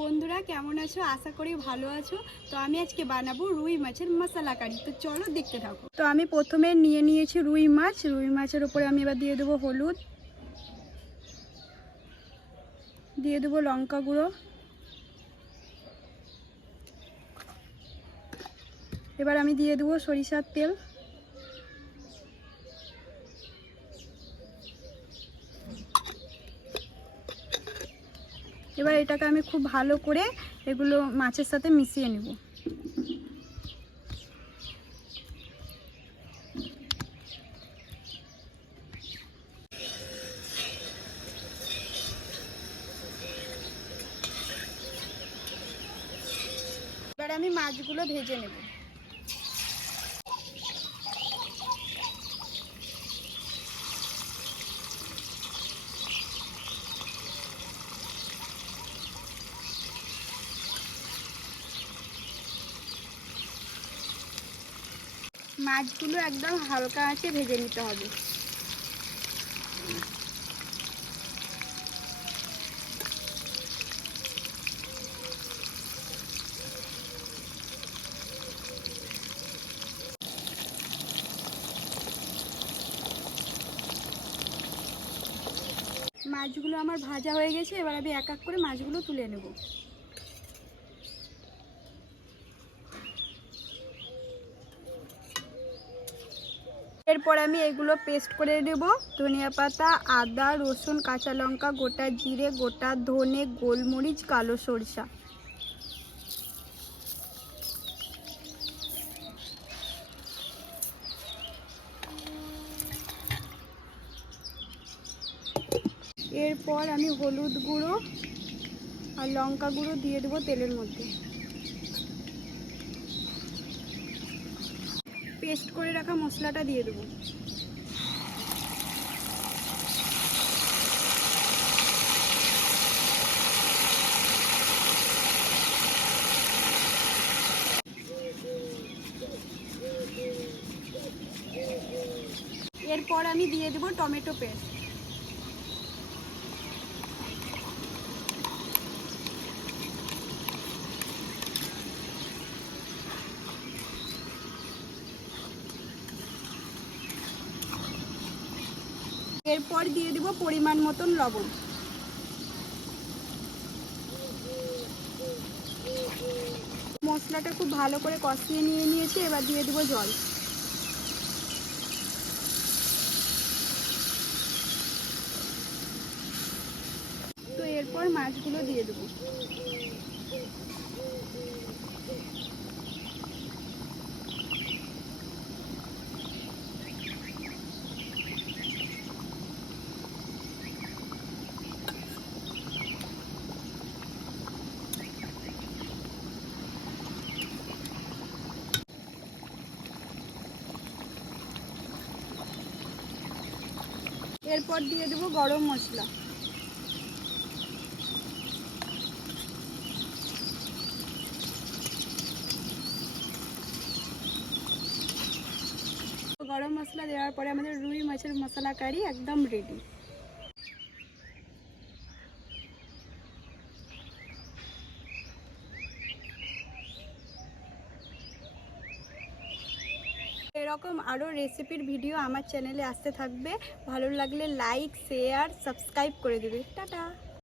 বন্ধুরা, কেমন আছো? আশা করি ভালো আছো। তো আমি আজকে বানাবো রুই মাছের মশলা কারি। তো চলো দেখতে থাকো। তো আমি প্রথমে নিয়ে নিয়েছি রুই মাছ। রুই মাছের উপরে আমি এবার দিয়ে দেবো হলুদ। দিয়ে দেবো লঙ্কা গুঁড়ো। এবার আমি দিয়ে দেবো সরিষার তেল। এবার এটাকে আমি খুব ভালো করে এগুলো মাছের সাথে মিশিয়ে নেব। এবার আমি মাছগুলো ভেজে নেব। মাছগুলো একদম হালকা আঁচে ভেজে নিতে হবে। মাছগুলো আমার ভাজা হয়ে গেছে, এবার আমি এক এক করে মাছগুলো তুলে নেব। এরপর আমি এগুলো পেস্ট করে নেব। ধনিয়া পাতা, আদা, রসুন, কাঁচা লঙ্কা, গোটা জিরে, গোটা ধনে, গোলমরিচ, কালো সরষা। এরপর আমি হলুদ গুঁড়ো আর লঙ্কা গুঁড়ো দিয়ে দেবো তেলের মধ্যে। পেস্ট করে রাখা মশলাটা দিয়ে দেবো। এরপর আমি দিয়ে দেবো টমেটো পেস্ট। এরপর দিয়ে দিব পরিমাণ মতন লবণ। মশলাটা খুব ভালো করে কষিয়ে নিয়ে নিয়েছি, এবার দিয়ে দিব জল। তো এরপর মাছগুলো দিয়ে দেবো। এরপর দিয়ে দেবো গরম মশলা। গরম মশলা দেওয়ার পরে আমাদের রুই মাছের মশলা কারি একদম রেডি এরকম আরও রেসিপির ভিডিও আমার চ্যানেলে আসতে থাকবে। ভালো লাগলে লাইক শেয়ার সাবস্ক্রাইব করে দেবে। টাটা!